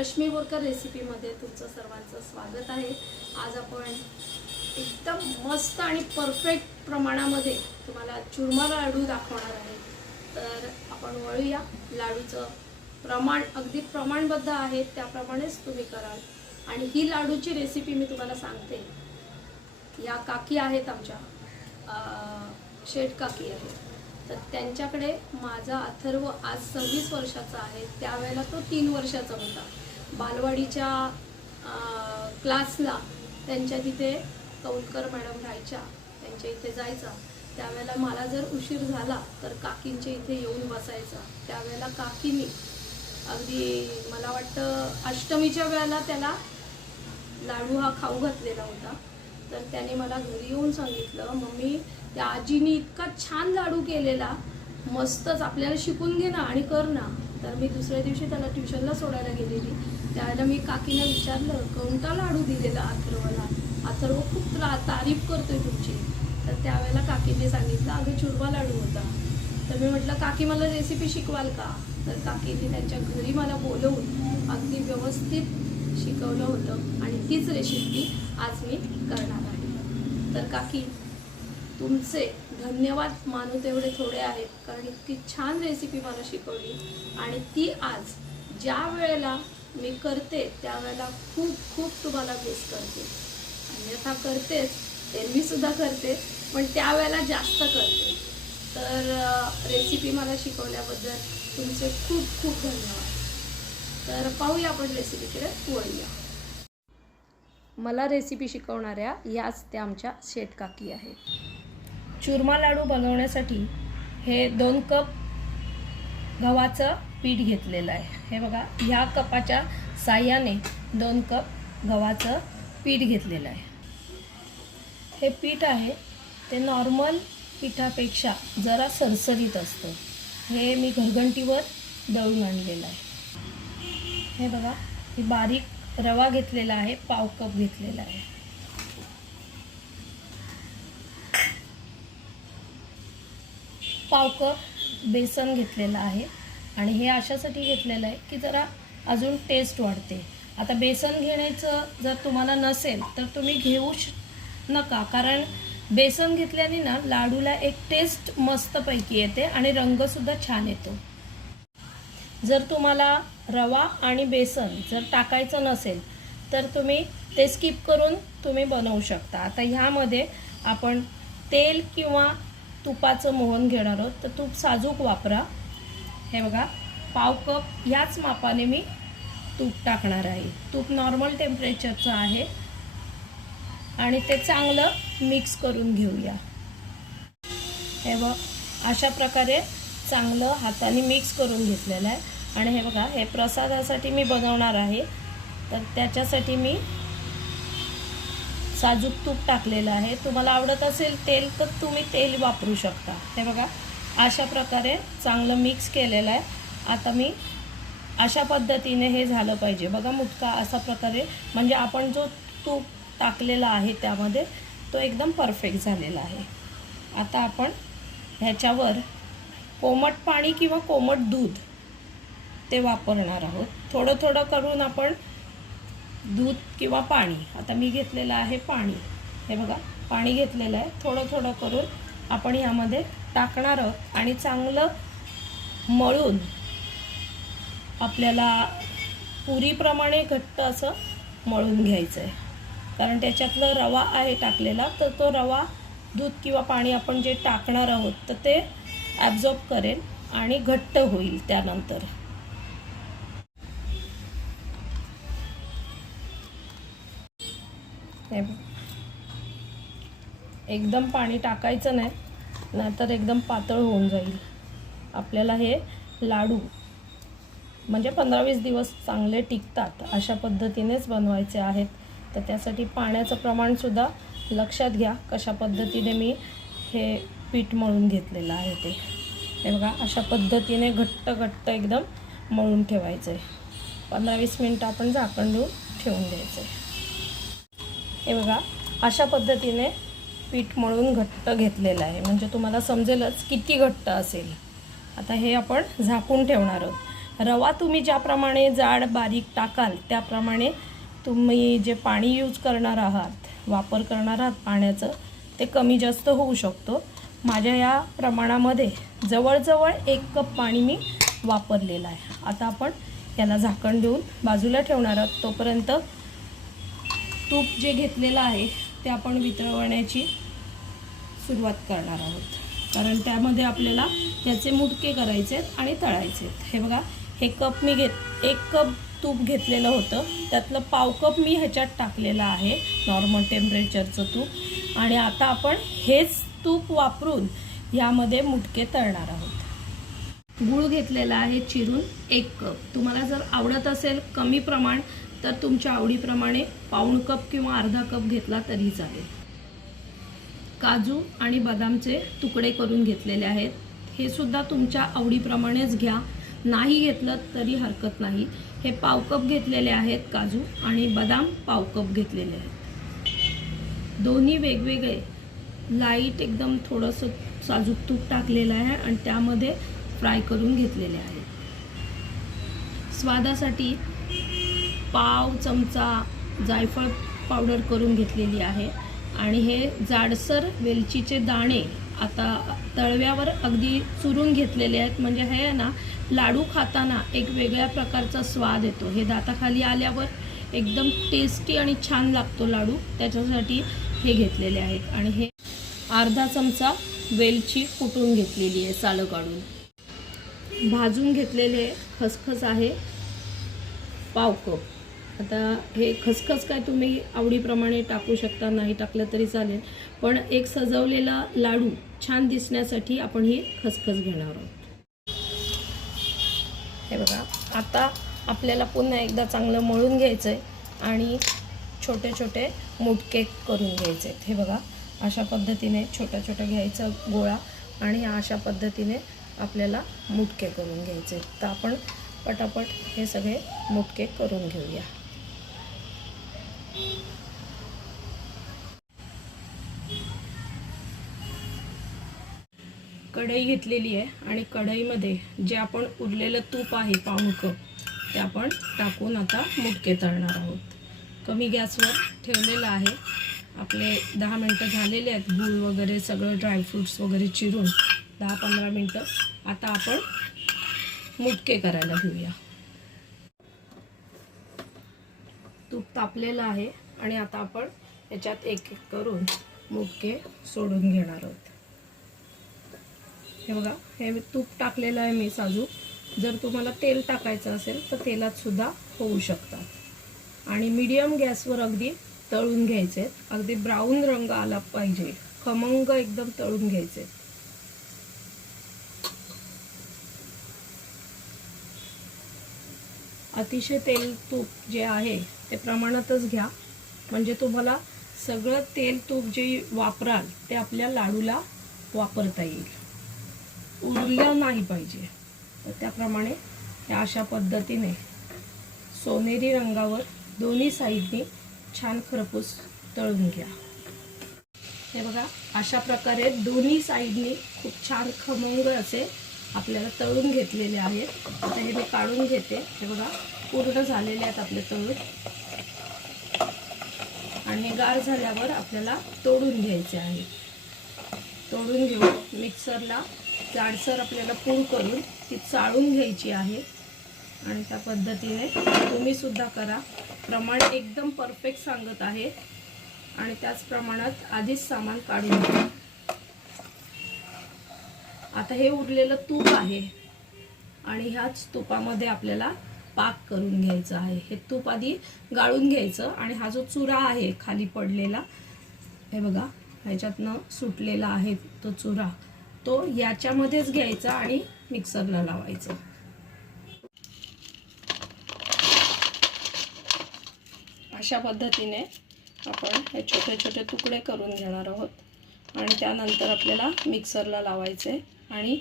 रश्मी बोरकर रेसिपीमध्ये तुमचं सर्वांचं स्वागत आहे. आज आपण एकदम मस्त आणि परफेक्ट प्रमाणामध्ये तुम्हाला चुरमा लाडू दाखवणार आहे. तर आपण वळूया. लाडूचं प्रमाण अगदी प्रमाणबद्ध आहे त्याप्रमाणेच तुम्ही कराल. आणि ही लाडूची रेसिपी मी तुम्हाला सांगते. या काकी आहेत आमच्या. शेठ काकी आहेत. तर त्यांच्याकडे माझा अथर्व आज सव्वीस वर्षाचा आहे. त्यावेळेला तो तीन वर्षाचा होता. बालवाडीच्या क्लासला त्यांच्या तिथे कौलकर मॅडम राहायच्या त्यांच्या इथे जायचा. त्यावेळेला मला जर उशीर झाला तर काकींच्या इथे येऊन बसायचा. त्यावेळेला काकीनी अगदी मला वाटतं अष्टमीच्या वेळेला त्याला लाडू हा खाऊ घातलेला होता. तर त्याने मला घरी येऊन सांगितलं मम्मी त्या आजीने इतका छान लाडू केलेला. मस्तच आपल्याला शिकून घे ना आणि कर ना. तर मी दुसऱ्या दिवशी त्याला ट्युशनला सोडायला गेलेली. त्यावेळेला मी काकीनं विचारलं कोणता लाडू दिलेला अथर्वला अथर्व खूप त्रा तारीफ करतोय तुमची. तर त्यावेळेला काकीने सांगितलं अगं चुरवा लाडू होता. तर मी म्हटलं काकी मला रेसिपी शिकवाल का? तर काकीने त्यांच्या घरी मला बोलवून अगदी व्यवस्थित शिकवलं होतं आणि तीच रेसिपी आज मी करणार आहे. तर काकी तुमचे धन्यवाद मानू तेवढे थोडे आहेत कारण इतकी छान रेसिपी मला शिकवली आणि ती आज ज्या वेळेला मी करते त्यावेळेला खूप खूप तुम्हाला मिस करते. अन्यथा करतेच एरवी सुद्धा करते पण त्यावेळेला जास्त करते. तर रेसिपी मला शिकवल्याबद्दल तुमचे खूप खूप धन्यवाद. तर पाहूया आपण रेसिपीकडे पोळूया मला रेसिपी शिकवणाऱ्या याच त्या आमच्या शेतकाकी आहेत. चुरमा लाडू बनवण्यासाठी हे दोन कप गव्हाचं पीठ घेतलेलं आहे. हे बघा ह्या कपाच्या साह्याने दोन कप गव्हाचं पीठ घेतलेलं आहे. हे पीठ आहे ते नॉर्मल पिठापेक्षा जरा सरसरीत असतं. हे मी घरघंटीवर दळून आणलेलं आहे. हे बघा मी बारीक रवा घेतलेला आहे पाव कप घेतलेला आहे. पाव कप बेसन घेतलेलं आहे. आणि हे अशासाठी घेतलेलं आहे की जरा अजून टेस्ट वाढते. आता बेसन घेण्याचं जर तुम्हाला नसेल तर तुम्ही घेऊ श नका. कारण बेसन घेतल्याने ना लाडूला एक टेस्ट मस्तपैकी येते आणि रंगसुद्धा छान येतो. जर तुम्हाला रवा आणि बेसन जर टाकायचं नसेल तर तुम्ही ते स्किप करून तुम्ही बनवू शकता. आता ह्यामध्ये आपण तेल किंवा तुपाचं मोहन घेणार आहोत. तर तूप साजूक वापरा. हे बघा पाव कप ह्याच मापाने मी तूप टाकणार आहे. तूप नॉर्मल टेम्परेचरचं आहे. आणि ते चांगलं मिक्स करून घेऊया. हे बघ अशा प्रकारे चांगलं हाताने मिक्स करून घेतलेलं आहे. आणि हे बघा हे प्रसादासाठी मी बनवणार आहे. तर त्याच्यासाठी मी साजूक तूप टाकलेलं आहे. तुम्हाला आवडत असेल तेल तर तुम्ही तेल वापरू शकता. हे बघा अशा प्रकारे चांगलं मिक्स केलेलं आहे. आता मी अशा पद्धतीने हे झालं पाहिजे. बघा मुटका असा प्रकारे म्हणजे आपण जो तूप टाकलेला आहे त्यामध्ये तो एकदम परफेक्ट झालेला आहे. आता आपण ह्याच्यावर कोमट पाणी किंवा कोमट दूध ते वापरणार आहोत. थोडं थोडं करून आपण दूध किंवा पाणी. आता मी घेतलेलं आहे पाणी. हे बघा पाणी घेतलेलं आहे. थोडं थोडं करून आपण यामध्ये टाकणार आहोत. आणि चांगलं मळून आपल्याला पुरीप्रमाणे घट्ट असं मळून घ्यायचं आहे कारण त्याच्यातलं रवा आहे टाकलेला तर तो रवा दूध किंवा पाणी आपण जे टाकणार आहोत तर ते ॲब्झॉर्ब करेल आणि घट्ट होईल त्यानंतर. हे एकदम पाणी टाकायचं नाही नाहीतर एकदम पातळ होऊन जाईल. आपल्याला हे लाडू म्हणजे पंधरा वीस दिवस चांगले टिकतात अशा पद्धतीनेच बनवायचे आहेत. तर त्यासाठी पाण्याचं प्रमाणसुद्धा लक्षात घ्या कशा पद्धतीने मी हे पीठ मळून घेतलेलं आहे ते. हे बघा अशा पद्धतीने घट्ट घट्ट एकदम मळून ठेवायचं आहे पंधरा वीस मिनटं आपण झाकण देऊन ठेवून द्यायचं आहे हे बघा अशा पद्धतीने पीठ मळून घट्ट घेतलेलं आहे. म्हणजे तुम्हाला समजेलच किती घट्ट असेल. आता हे आपण झाकून ठेवणार आहोत. रवा तुम्ही ज्याप्रमाणे जाड बारीक टाकाल त्याप्रमाणे तुम्ही जे पाणी यूज करणार आहात वापर करणार आहात पाण्याचं ते कमी जास्त होऊ शकतो. माझ्या या प्रमाणामध्ये जवळजवळ एक कप पाणी मी वापरलेलं आहे. आता आपण याला झाकण देऊन बाजूला ठेवणार आहोत. तोपर्यंत तूप जे घेतलेलं आहे ते आपण वितळवण्याची सुरुवात करणार आहोत. कारण त्यामध्ये आपल्याला त्याचे मुटके करायचे आहेत आणि तळायचे आहेत. हे बघा हे कप मी घेत एक कप तूप घेतलेलं होतं. त्यातलं पाव कप मी ह्याच्यात टाकलेलं आहे नॉर्मल टेम्परेचरचं तूप. आणि आता आपण हेच तूप वापरून यामध्ये मुटके तळणार आहोत. गूळ घेतलेला आहे चिरून एक कप. तुम्हाला जर आवडत असेल कमी प्रमाण तर तुमच्या आवडीप्रमाणे पाऊण कप किंवा अर्धा कप घेतला तरी चालेल. काजू आणि बदामचे तुकडे करून घेतलेले आहेत. हे सुद्धा तुमच्या आवडीप्रमाणेच घ्या. नाही घेतलं तरी हरकत नाही. हे पाव कप घेतलेले आहेत काजू आणि बदाम पाव कप घेतलेले आहेत. दोन्ही वेगवेगळे. लाइट एकदम थोडंसं साजूक तूप टाकलेलं आहे आणि त्यामध्ये फ्राय करून घेतलेले आहे. स्वादासाठी पाव चमचा जायफळ पावडर करून घेतलेली आहे. आणि हे जाडसर वेलचीचे दाणे आता तळव्यावर अगदी चुरून घेतलेले आहेत. म्हणजे हे आहे ना लाडू खाताना एक वेगळ्या प्रकारचा स्वाद येतो. हे दाताखाली आल्यावर एकदम टेस्टी आणि छान लागतो लाडू. त्याच्यासाठी हे घेतलेले आहेत. आणि हे अर्धा चमचा वेलची कुटून घेतलेली आहे सालं काढून. भाजून घेतलेले खसखस आहे. पाव कप. आता हे खसखस काय तुम्ही आवडीप्रमाणे टाकू शकता नाही टाकलं तरी चालेल. पण एक सजवलेला लाडू छान दिसण्यासाठी आपण ही खसखस घेणार आहोत. हे बघा आता आपल्याला पुन्हा एकदा चांगलं मळून घ्यायचं आहे आणि छोटे छोटे मुटके करून घ्यायचे आहेत हे बघा अशा पद्धतीने छोट्या छोट्या घ्यायचा गोळा आणि अशा पद्धतीने आपल्याला मुटके करून घ्यायचे आहेत तर आपण पटापट हे सगळे मुटके करून घेऊया. कढई घेतलेली आहे आणि कढईमध्ये जे आपण उरलेलं तूप आहे पाऊण कप ते आपण टाकून आता मुटके तळणार आहोत. कमी गॅसवर ठेवलेलं आहे. आपले दहा मिनटं झालेले आहेत. गूळ वगैरे सगळं ड्रायफ्रूट्स वगैरे चिरून दहा पंधरा मिनटं आता आपण मुटके करायला घेऊया. तूप तापलेलं आहे आणि आता आपण याच्यात एक एक करून मुटके सोडून घेणार आहोत. हे बघा हे तूप टाकलेलं आहे मी साजू जर तुम्हाला तेल टाकायचं असेल तर तेलात सुद्धा होऊ शकतात. आणि मीडियम गॅसवर अगदी तळून घ्यायचे. अगदी ब्राऊन रंग आला पाहिजे. खमंग एकदम तळून घ्यायचे. अतिशय तेल तूप जे आहे ते प्रमाणातच घ्या. म्हणजे तुम्हाला सगळं तेल तूप जे वापराल ते आपल्या लाडूला वापरता येईल. उरलं नाही पाहिजे. तर त्याप्रमाणे ह्या अशा पद्धतीने सोनेरी रंगावर दोन्ही साईडने छान खरपूस तळून घ्या. हे बघा अशा प्रकारे दोन्ही साईडने खूप छान खमंग असे आपल्याला तळून घेतलेले आहेत. आता हे मी काढून घेते. हे बघा पूर्ण झालेले आहेत आपले तळून. आणि गार झाल्यावर आपल्याला तोडून घ्यायचे आहे. तोडून घेऊन मिक्सरला जाडसर आपल्याला पूड करून ती चाळून घ्यायची आहे. आणि त्या पद्धतीने तुम्ही सुद्धा करा. प्रमाण एकदम परफेक्ट सांगत आहे. आणि त्याच प्रमाणात आधीच सामान काढून घ्या. आता हे उरलेलं तूप आहे. आणि ह्याच तुपामध्ये आपल्याला पाक करून घ्यायचं आहे. हे तूप आधी गाळून घ्यायचं. आणि हा जो चुरा आहे खाली पडलेला हे बघा ह्याच्यातनं सुटलेला आहे तो चुरा. तो याच्यामध्येच घ्यायचा आणि मिक्सरला लावायचा. अशा पद्धतीने आपण हे छोटे छोटे तुकडे करून घेणार आहोत. आणि त्यानंतर आपल्याला मिक्सरला लावायचे आणि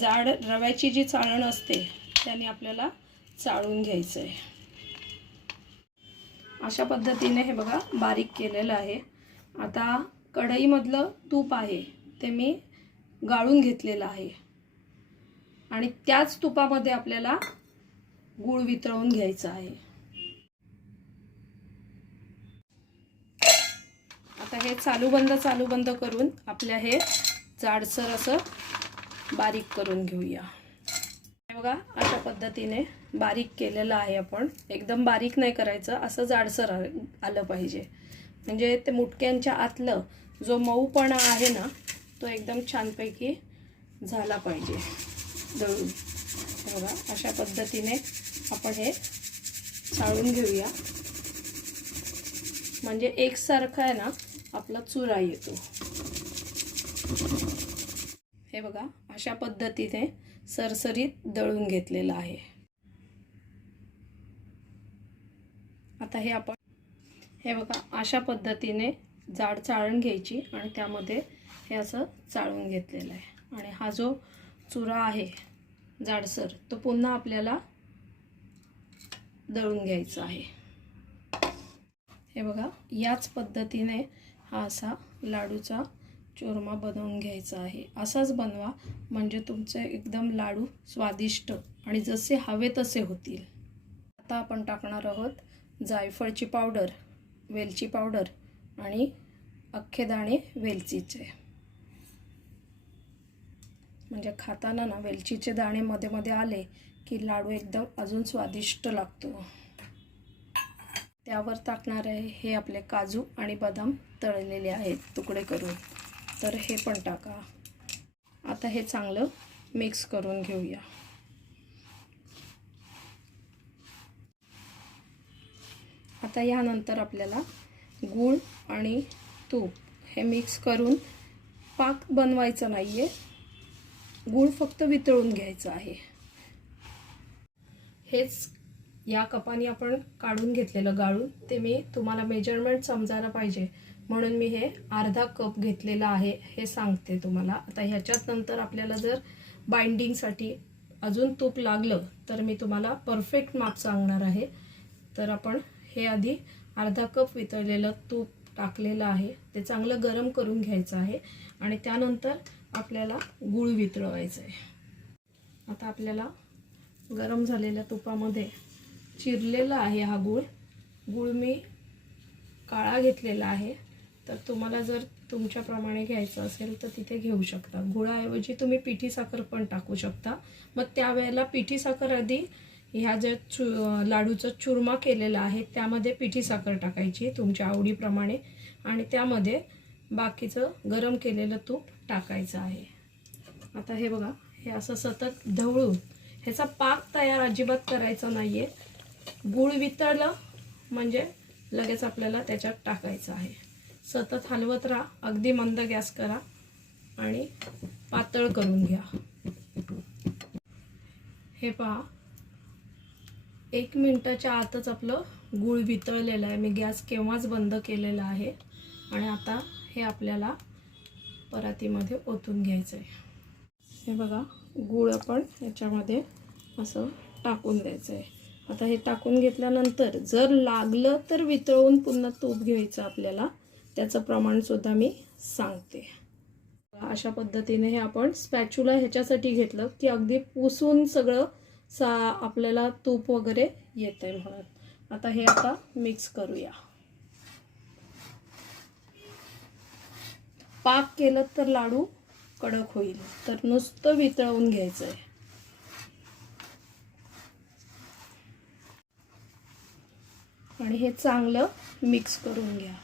जाड रव्याची जी चाळण असते त्याने आपल्याला चाळून घ्यायचं आहे अशा पद्धतीने हे बघा बारीक केलेलं आहे. आता कढईमधलं तूप आहे ते मी गाळून घेतलेलं आहे. आणि त्याच तुपामध्ये आपल्याला गूळ वितळवून घ्यायचा आहे. आता हे चालू बंद चालू बंद करून आपल्या हे जाडसर असं बारीक करून घेऊया. बघा अशा पद्धतीने बारीक केलेलं आहे आपण. एकदम बारीक नाही करायचं असं जाडसर आलं पाहिजे. म्हणजे ते मुटक्यांच्या आतलं जो मऊपणा आहे ना तो एकदम छानपैकी झाला पाहिजे. दळून. हे बघा अशा पद्धतीने आपण हे चाळून घेऊया. म्हणजे एकसारखा आहे ना आपला चुरा येतो. हे बघा अशा पद्धतीने सरसरीत दळून घेतलेलं आहे. आता हे आपण हे बघा अशा पद्धतीने जाड चाळण घ्यायची आणि त्यामध्ये हे असं चाळून घेतलेलं आहे. आणि हा जो चुरा आहे जाडसर तो पुन्हा आपल्याला दळून घ्यायचा आहे. हे बघा याच पद्धतीने हा असा लाडूचा चोरमा बनवून घ्यायचा आहे. असाच बनवा म्हणजे तुमचे एकदम लाडू स्वादिष्ट आणि जसे हवे तसे होतील. आता आपण टाकणार आहोत जायफळची पावडर वेलची पावडर आणि अख्खे दाणे वेलचीचे. म्हणजे खाताना ना वेलचीचे दाणे मध्ये मध्ये आले की लाडू एकदम अजून स्वादिष्ट लागतो. त्यावर टाकणार आहे हे आपले काजू आणि बदाम तळलेले आहेत तुकडे करून. तर हे पण टाका. आता हे चांगलं मिक्स करून घेऊया. आता यानंतर आपल्याला गूळ आणि तूप हे मिक्स करून पाक बनवायचं नाही आहे गूळ फक्त वितळून घ्यायचं आहे. हेच या कपाने आपण काढून घेतलेलं गाळून ते मी तुम्हाला मेजरमेंट समजायला पाहिजे. म्हणून मी हे अर्धा कप घेतलेला आहे हे सांगते तुम्हाला. आता ह्याच्यात नंतर आपल्याला जर बाइंडिंगसाठी अजून तूप लागलं तर मी तुम्हाला परफेक्ट माप सांगणार आहे. तर आपण हे आधी अर्धा कप वितळलेलं तूप टाकलेलं आहे. ते चांगलं गरम करून घ्यायचं आहे. आणि त्यानंतर आपल्याला गूळ वितळवायचं आहे आता आपल्याला गरम झालेल्या तुपामध्ये चिरलेला आहे हा गूळ. गूळ मी काळा घेतलेला आहे. तर तुम्हाला जर तुमच्याप्रमाणे घ्यायचं असेल तर तिथे घेऊ शकता. गुळाऐवजी तुम्ही पिठी साखर पण टाकू शकता. मग त्यावेळेला पिठी साखर आधी ह्या ज्या चु लाडूचा चुरमा केलेला आहे त्यामध्ये पिठी साखर टाकायची तुमच्या आवडीप्रमाणे. आणि त्यामध्ये बाकीचं गरम केलेलं तूप टाकायचं आहे. आता हे बघा हे असं सतत ढवळून ह्याचा पाक तयार अजिबात करायचा नाही आहे गूळ वितळलं म्हणजे लगेच आपल्याला त्याच्यात टाकायचं आहे. सतत हलवत राहा अगदी मंद गॅस करा आणि पातळ करून घ्या. हे पहा एक मिनटाच्या आतच आपलं गूळ वितळलेलं आहे. मी गॅस केव्हाच बंद केलेला आहे. आणि आता हे आपल्याला परातीमध्ये ओतून घ्यायचं आहे हे बघा गूळ आपण याच्यामध्ये असं टाकून द्यायचं आहे आता हे टाकून घेतल्यानंतर जर लागलं तर वितळून पुन्हा तूप घ्यायचं आपल्याला. त्याचं प्रमाणसुद्धा मी सांगते. अशा पद्धतीने हे आपण स्पॅच्युला ह्याच्यासाठी घेतलं की अगदी पुसून सगळं सा आपल्याला तूप वगैरे येत आहे म्हणून. आता हे आता मिक्स करूया. पाक केलं तर लाडू कडक होईल. तर नुसतं वितळवून घ्यायचं आहे आणि हे चांगलं मिक्स करून घ्या.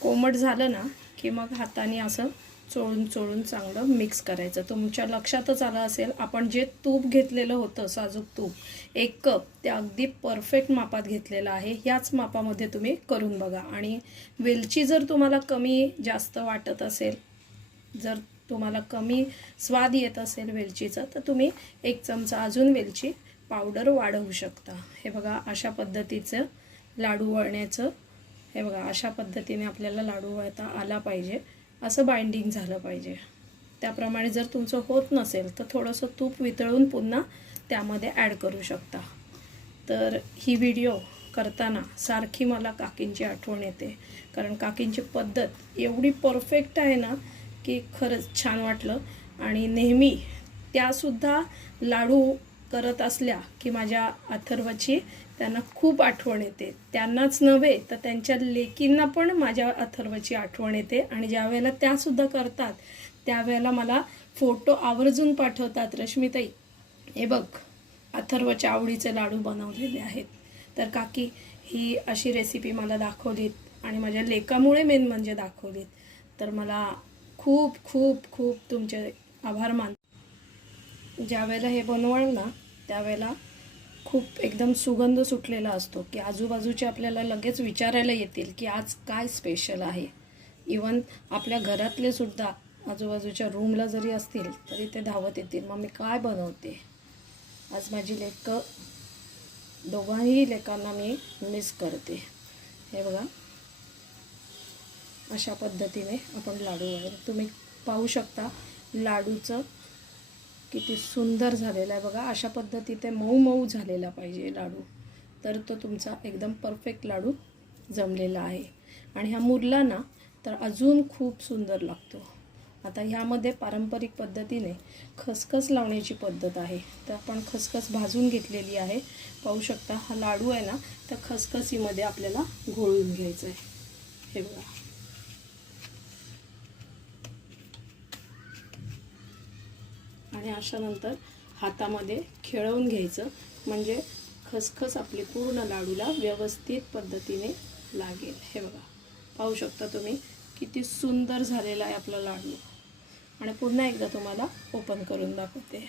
कोमट झालं ना की मग हाताने असं चोळून चोळून चांगलं मिक्स करायचं. तुमच्या लक्षातच आलं असेल आपण जे तूप घेतलेलं होतं साजूक तूप एक कप ते अगदी परफेक्ट मापात घेतलेलं आहे. ह्याच मापामध्ये तुम्ही करून बघा. आणि वेलची जर तुम्हाला कमी जास्त वाटत असेल जर तुम्हाला कमी स्वाद येत असेल वेलचीचा तर तुम्ही एक चमचा अजून वेलची पावडर वाढवू शकता. हे बघा अशा पद्धतीचं लाडू वळण्याचं हे बघा अशा पद्धतीने आपल्याला लाडू वळता आला पाहिजे. असं बाइंडिंग झालं पाहिजे. त्याप्रमाणे जर तुमचं होत नसेल तर थोडंसं तूप वितळून पुन्हा त्यामध्ये ॲड करू शकता. तर ही व्हिडिओ करताना सारखी मला काकींची आठवण येते. कारण काकींची पद्धत एवढी परफेक्ट आहे ना की खरंच छान वाटलं. आणि नेहमी त्यासुद्धा लाडू करत असल्या की माझ्या अथर्वची त्यांना खूप आठवण येते. त्यांनाच नव्हे तर त्यांच्या लेकींना पण माझ्या अथर्वची आठवण येते. आणि ज्या वेळेला त्यासुद्धा करतात त्यावेळेला मला फोटो आवर्जून पाठवतात. रश्मिताई हे बघ अथर्वच्या आवडीचे लाडू बनवलेले आहेत. तर काकी ही अशी रेसिपी मला दाखवलीत आणि माझ्या लेकामुळे मेन म्हणजे दाखवलीत. तर मला खूप खूप खूप तुमचे आभार मान ज्या वेळेला हे बनवाल ना त्यावेळेला खूप एकदम सुगंध सुटलेला असतो की आजूबाजूचे आपल्याला लगेच विचारायला येतील की आज काय स्पेशल आहे. इवन आपल्या घरातले सुद्धा आजूबाजूच्या रूमला जरी असतील तरी ते धावत येतील. मग मी काय बनवते? आज माझी लेक दोघांही लेकांना मी मिस करते. हे बघा. अशा पद्धतीने आपण लाडू वगैरे तुम्ही पाहू शकता लाडूचं किती सुंदर झालेला आहे. बघा अशा पद्धतीने मऊ मऊ झालेला पाहिजे लाडू. तर तो तुमचा एकदम परफेक्ट लाडू जमलेला आहे. आणि ह्या मुरला ना तर अजून खूप सुंदर लागतो. आता ह्यामध्ये पारंपरिक पद्धतीने खसखस लावण्याची पद्धत आहे. तर आपण खसखस भाजून घेतलेली आहे. पाहू शकता हा लाडू आहे ना त्या खसखसीमध्ये आपल्याला घोळून घ्यायचं आहे. हे बघा. आणि अशानंतर हातामध्ये खेळवून घ्यायचं. म्हणजे खसखस आपली पूर्ण लाडूला व्यवस्थित पद्धतीने लागेल. हे बघा. पाहू शकता तुम्ही किती सुंदर झालेला आहे आपला लाडू. आणि पुन्हा एकदा तुम्हाला ओपन करून दाखवते.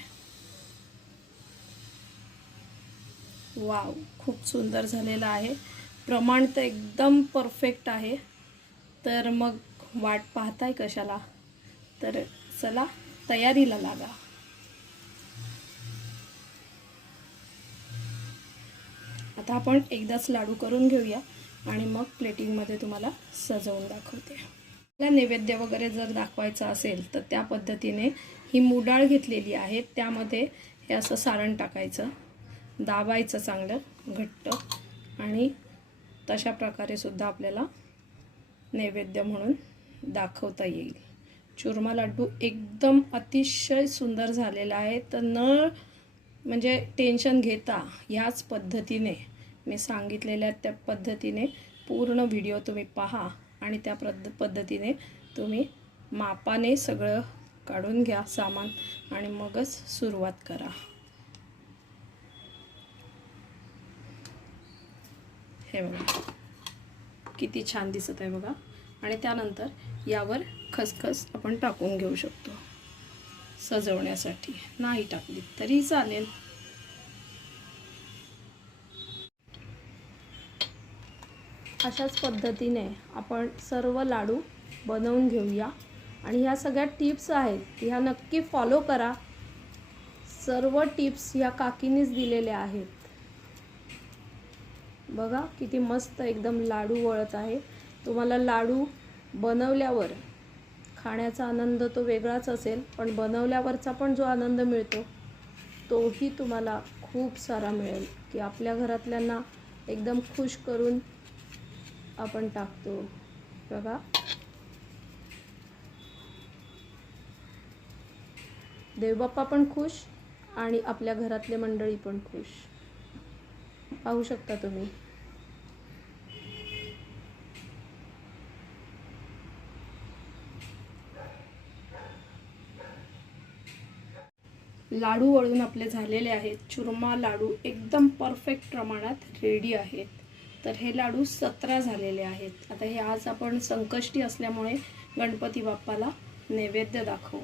वाव खूप सुंदर झालेला आहे. प्रमाण तर एकदम परफेक्ट आहे. तर मग वाट पाहताय कशाला? तर चला तयारीला लागा. आता आपण एकदाच लाडू करून घेऊया आणि मग प्लेटिंगमध्ये तुम्हाला सजवून दाखवते. आपला नैवेद्य वगैरे जर दाखवायचं असेल तर त्या पद्धतीने ही मुडाळ घेतलेली आहे. त्यामध्ये हे असं सारण टाकायचं. दाबायचं चांगलं घट्ट. आणि तशा प्रकारे सुद्धा आपल्याला नैवेद्य म्हणून दाखवता येईल. चुरमा लाडू एकदम अतिशय सुंदर झालेला आहे. तर न म्हणजे टेन्शन घेता ह्याच पद्धतीने मी सांगितलेल्या त्या पद्धतीने पूर्ण व्हिडिओ तुम्ही पहा आणि त्या पद्ध पद्धतीने तुम्ही मापाने सगळं काढून घ्या सामान आणि मगच सुरुवात करा. हे बघा. किती छान दिसत आहे बघा. आणि त्यानंतर यावर खसखस आपण टाकून घेऊ शकतो. सजवण्यासाठी. नाही टाकली तरी चालेल. अशाच पद्धतीने आपण सर्व लाडू बनवून घेऊया. आणि ह्या सगळ्या टिप्स आहेत ह्या नक्की फॉलो करा. सर्व टिप्स ह्या काकीनीच दिलेल्या आहेत. बघा किती मस्त एकदम लाडू वळत आहे. तुम्हाला लाडू बनवल्यावर खाण्याचा आनंद तो वेगळाच असेल पण बनवल्यावरचा पण जो आनंद मिळतो तोही तुम्हाला खूप सारा मिळेल. की आपल्या घरातल्यांना एकदम खुश करून आपण टाकतो. बघा. देवबाप्पा पण खुश आणि आपल्या घरातले मंडळी पण खुश. पाहू शकता तुम्ही. लाडू वळून आपले झालेले आहेत. चुरमा लाडू एकदम परफेक्ट प्रमाणात रेडी आहेत. तर हे लाडू सतरा झालेले आहेत. आता हे आज आपण संकष्टी असल्यामुळे गणपती बाप्पाला नैवेद्य दाखवू.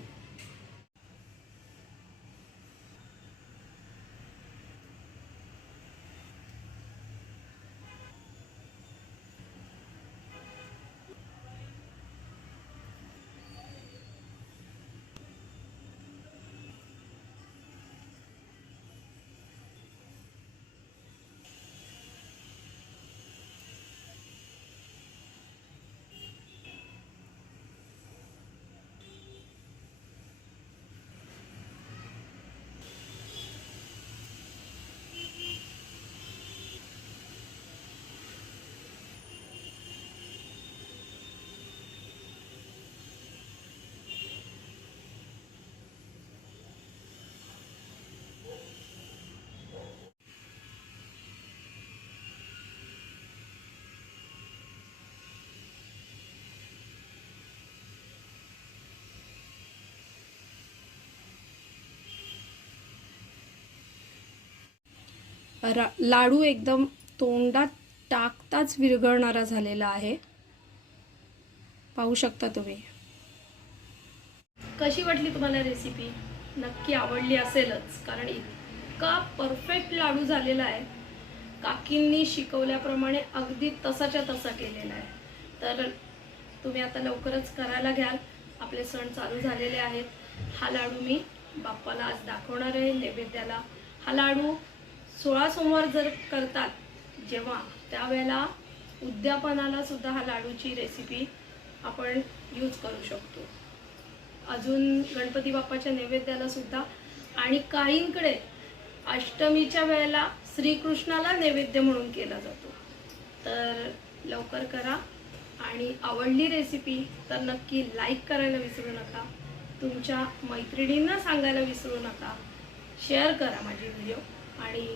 रा लाडू एकदम तोंडात टाकताच विरघळणारा झालेला आहे. पाहू शकता तुम्ही. कशी वाटली तुम्हाला रेसिपी नक्की आवडली असेलच कारण इतका परफेक्ट लाडू झालेला आहे. काकींनी शिकवल्याप्रमाणे अगदी तसाच्या तसा केलेला आहे. तर तुम्ही आता लवकरच करायला घ्याल. आपले सण चालू झालेले आहेत. हा लाडू मी बाप्पाला आज दाखवणार आहे. नैवेद्याला हा लाडू सोळा सोमवार जर करतात जेव्हा त्यावेळेला उद्यापनाला सुद्धा हा लाडूची रेसिपी आपण यूज करू शकतो. अजून गणपती बाप्पाच्या नैवेद्याला सुद्धा आणि काहींकडे अष्टमीच्या वेळेला श्रीकृष्णाला नैवेद्य म्हणून केला जातो. तर लवकर करा आणि आवडली रेसिपी तर नक्की लाईक करायला विसरू नका. तुमच्या मैत्रिणींना सांगायला विसरू नका. शेअर करा माझी व्हिडिओ आणि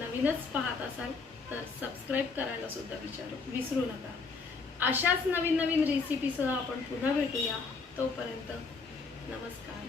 नवीनच पाहत असाल तर सबस्क्राईब करायला सुद्धा विचारू विसरू नका. अशाच नवीन नवीन रेसिपीसह आपण पुन्हा भेटूया. तोपर्यंत नमस्कार.